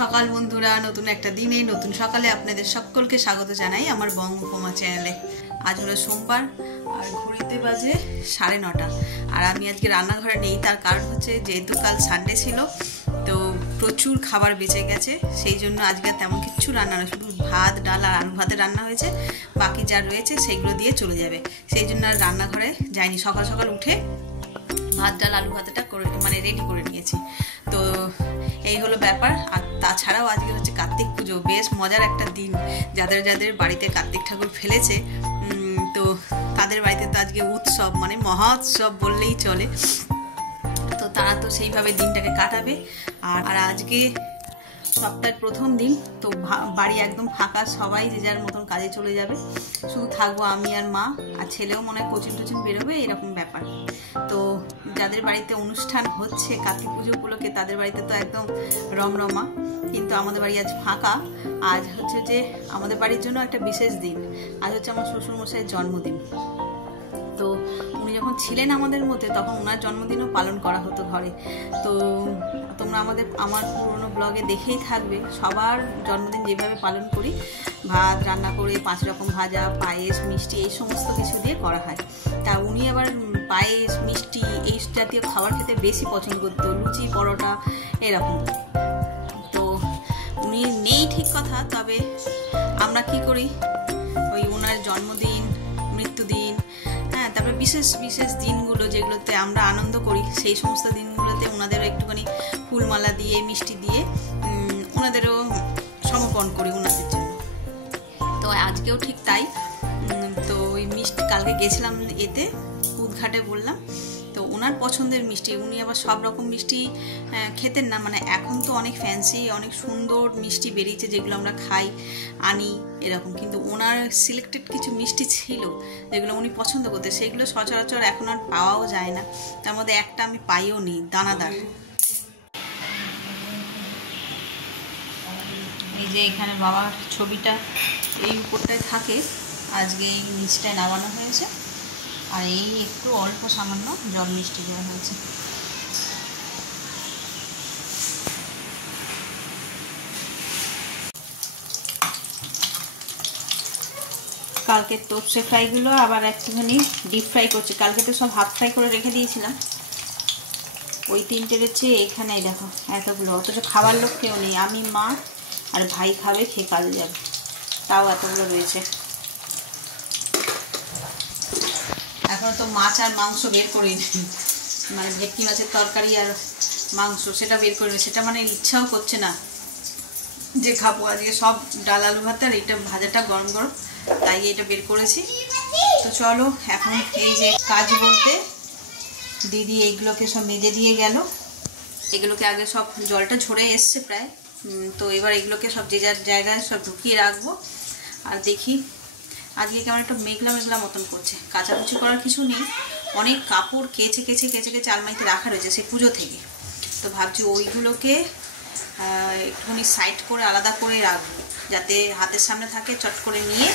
সকাল বন্ধুরা, নতুন একটা দিনে নতুন সকালে আপনাদের সকলকে স্বাগত জানাই আমার বঙ্গোপমা চ্যানেলে। আজ হলো সোমবার আর ঘড়িতে বাজে 9:30। আর আমি আজকে রান্নাঘরে নেই, তার কারণ হচ্ছে যেহেতু কাল সানডে ছিল তো প্রচুর খাবার বেঁচে গেছে, সেই জন্য আজকে তেমন কিছু রান্না নয়, শুধু ভাত ডাল আর আলু ভাতে রান্না হয়েছে, বাকি যা রয়েছে সেইগুলো দিয়ে চলে যাবে। সেই জন্য আর রান্নাঘরে যাইনি, সকাল সকাল উঠে ভাত ডাল আলু ভাতেটা করে রেডি করে নিয়েছি। তো এই হলো ব্যাপার। আর তাছাড়াও আজকে হচ্ছে কার্তিক পুজো, বেশ মজার একটা দিন। যাদের যাদের বাড়িতে কার্তিক ঠাকুর ফেলেছে তো তাদের বাড়িতে তো আজকে উৎসব, মহা উৎসব বললেই চলে। তো তারা তো সেইভাবে দিনটাকে কাটাবে। আর আজকে সপ্তাহের প্রথম দিন, তো বাড়ি একদম ফাঁকা, সবাই যে যার মতন কাজে চলে যাবে, শুধু থাকবো আমি আর মা, আর ছেলেও মনে হয় কোচিং টোচিং বেরোবে, এরকম ব্যাপার। তো যাদের বাড়িতে অনুষ্ঠান হচ্ছে কার্তিক পুজো উপলক্ষে তাদের বাড়িতে তো একদম রমরমা, কিন্তু আমাদের বাড়ি আজ ফাঁকা। আজ হচ্ছে যে আমাদের বাড়ির জন্য একটা বিশেষ দিন, আজ হচ্ছে আমার শ্বশুরমশাইয়ের জন্মদিন। তো উনি যখন ছিলেন আমাদের মধ্যে তখন ওনার জন্মদিনও পালন করা হতো ঘরে। তো তোমরা আমার পুরোনো ব্লগে দেখেই থাকবে সবার জন্মদিন যেভাবে পালন করি, ভাত রান্না করে 5 রকম ভাজা, পায়েস, মিষ্টি এই সমস্ত কিছু দিয়ে করা হয়। তা উনি আবার পায়েস, মিষ্টি এই জাতীয় খাবার খেতে বেশি পছন্দ করতো, লুচি পরোটা এরকম। তো উনি নেই ঠিক কথা, তবে আমরা কি করি, ওই ওনার জন্মদিন, মৃত্যুদিন, তারপরে বিশেষ বিশেষ দিনগুলো যেগুলোতে আমরা আনন্দ করি, সেই সমস্ত দিনগুলোতে ওনাদেরও একটুখানি ফুলমালা দিয়ে মিষ্টি দিয়ে ওনাদেরও সমর্পণ করি ওনাদের জন্য। তো আজকেও ঠিক তাই। তো ওই মিষ্টি কালকে গেছিলাম এতে কুদঘাটে বললাম, তো ওনার পছন্দের মিষ্টি, উনি আবার সব রকম মিষ্টি খেতেন না, এখন তো অনেক ফ্যান্সি অনেক সুন্দর মিষ্টি বেরিয়েছে যেগুলো আমরা খাই আনি এরকম, কিন্তু ওনার সিলেক্টেড কিছু মিষ্টি ছিল যেগুলো উনি পছন্দ করতেন, সেগুলো সচরাচর এখন আর পাওয়াও যায় না। তার মধ্যে একটা আমি পাইও নি, দানাদার। এই যে এখানে বাবার ছবিটা এই উপরটায় থাকে, আজকে এই নিচটায় নামানো হয়েছে, আর এই একটু অল্প সামান্য জল মিষ্টি দেওয়া হয়েছে। কালকে তোপসে ফ্রাইগুলো আবার একটুখানি ডিপ ফ্রাই করছি, কালকে তো সব হাফ ফ্রাই করে রেখে দিয়েছিলাম। ওই 3টে রয়েছে এখানে, দেখো এতগুলো, অথচ খাবার লোক কেউ নেই, আমি মা আর ভাই খাবে, খেয়ে কাজে যাবে, তাও এতগুলো রয়েছে। এখনো তো মাছ আর মাংস বের করিনি, ভেটকি মাছের তরকারি আর মাংস সেটা বের করিনি, সেটা ইচ্ছাও করছে না যে খাবো। আজকে সব ডাল আলু ভাত আর এইটা ভাজাটা গরম গরম, তাই এটা বের করেছি। তো চলো এখন এই যে কাজ বলতে দিদি এইগুলোকে সব মেজে দিয়ে গেল, এগুলোকে আগে সব জলটা ঝরে এসছে প্রায়, তো এবার এগুলোকে সব যে যার জায়গায় সব ঢুকিয়ে রাখবো। আর দেখি আজকে কেমন একটা মেঘলা মেঘলা মতন করছে, কাচাকুচি করার কিছু নেই, অনেক কাপড় কেচে কেচে কেচে কেচে আলমারিতে রাখা রয়েছে সেই পুজো থেকে। তো ভাবছি ওইগুলোকে একটুখানি সাইড করে আলাদা করে রাখবো, যাতে হাতের সামনে থাকে, চট করে নিয়ে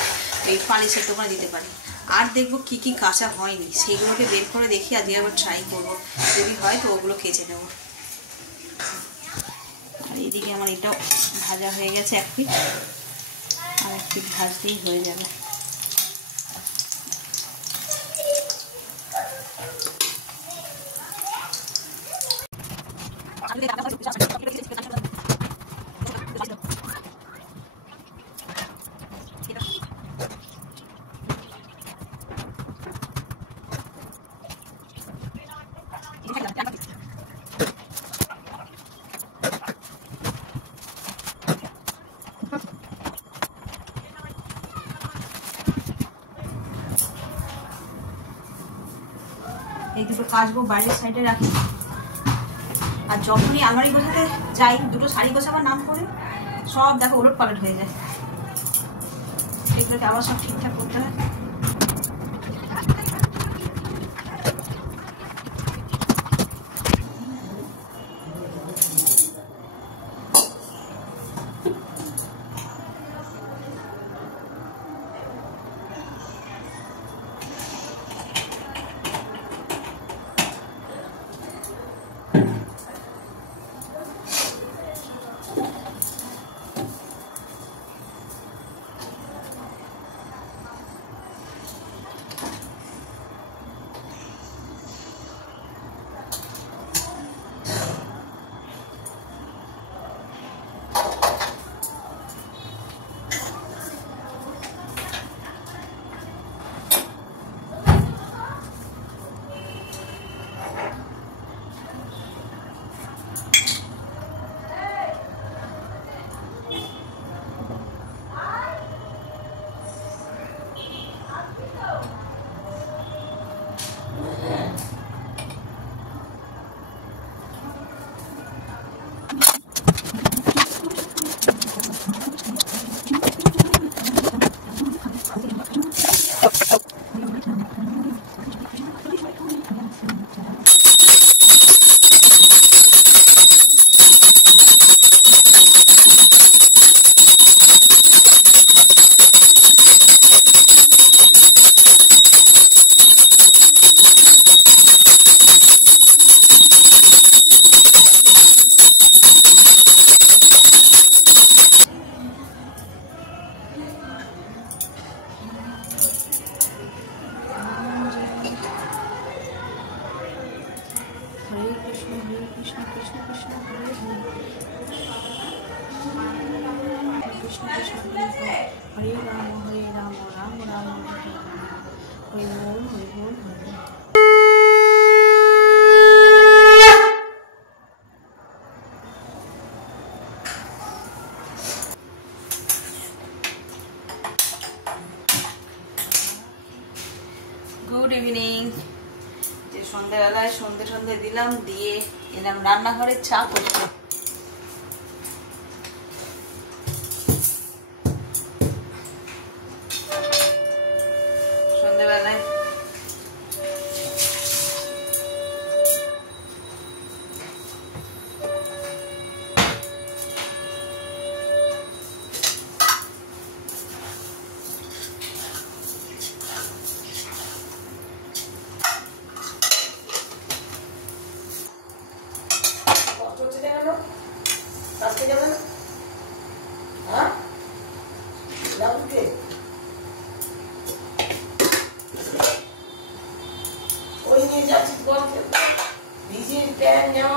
এই পালিশের দোকানে দিতে পারি। আর দেখবো কি কি কাঁচা হয়নি সেইগুলোকে বের করে দেখি, আজকে আবার ট্রাই করবো, যদি হয় তো ওগুলো কেচে নেব। আর এদিকে আমার এটাও ভাজা হয়ে গেছে, 1 পিঠ, আর 1 পিঠ ভাজতেই হয়ে যাবে। এই দুটো কাচবো, বাইরের সাইডে রাখি। আর যখনই আলমারি গোছাতে যাই, দুটো শাড়ি গোছাবার নাম করে সব দেখো ওলট পালট হয়ে যায়, এগুলোকে আবার সব ঠিকঠাক করতে হয়। हरे राम राम राम हरे बोल गुड इवनिंग। যে সন্ধ্যাবেলায় সন্ধে দিলাম, দিয়ে এলাম রান্নাঘরে চা করতে। সন্ধ্যাবেলায় ভিজিয়ে প্যান জামা